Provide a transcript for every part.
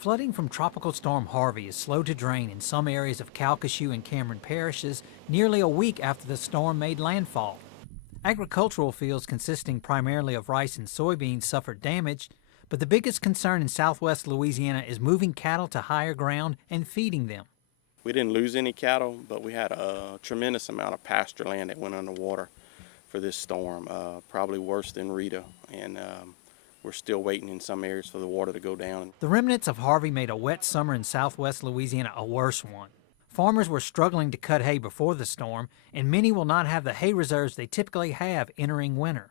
Flooding from Tropical Storm Harvey is slow to drain in some areas of Calcasieu and Cameron parishes nearly a week after the storm made landfall. Agricultural fields consisting primarily of rice and soybeans suffered damage, but the biggest concern in southwest Louisiana is moving cattle to higher ground and feeding them. We didn't lose any cattle, but we had a tremendous amount of pasture land that went underwater for this storm, probably worse than Rita, and we're still waiting in some areas for the water to go down. The remnants of Harvey made a wet summer in southwest Louisiana a worse one. Farmers were struggling to cut hay before the storm, and many will not have the hay reserves they typically have entering winter.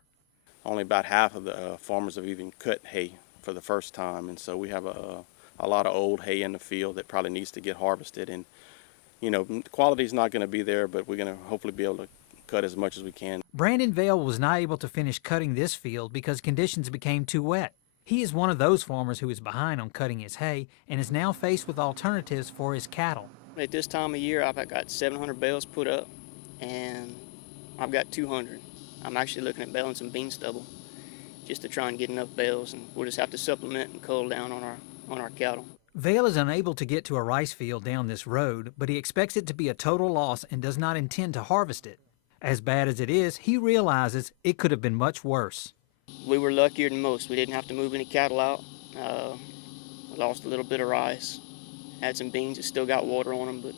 Only about half of the farmers have even cut hay for the first time, and so we have a lot of old hay in the field that probably needs to get harvested. And you know, the quality's not going to be there, but we're going to hopefully be able to cut as much as we can. Brandon Vail was not able to finish cutting this field because conditions became too wet. He is one of those farmers who is behind on cutting his hay and is now faced with alternatives for his cattle. At this time of year, I've got 700 bales put up, and I've got 200. I'm actually looking at baling some bean stubble just to try and get enough bales, and we'll just have to supplement and cull down on our cattle. Vail is unable to get to a rice field down this road, but he expects it to be a total loss and does not intend to harvest it. As bad as it is, he realizes it could have been much worse. We were luckier than most. We didn't have to move any cattle out. We lost a little bit of rice, had some beans that still got water on them, but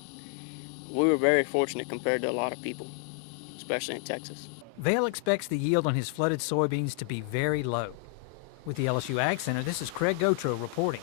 we were very fortunate compared to a lot of people, especially in Texas. Vail expects the yield on his flooded soybeans to be very low. With the LSU AgCenter, this is Craig Gautreaux reporting.